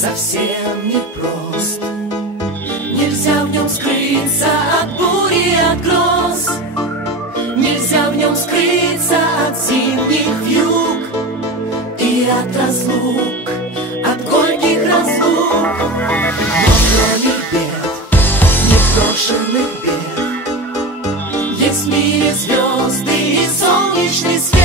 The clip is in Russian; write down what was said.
совсем непрост. Нельзя в нем скрыться от бури, от гроз. Нельзя в нем скрыться от зимних вьюг и от разлук, от горьких разлук. Но кроме бед, непрошенных бед, есть в мире звезды и солнечный свет.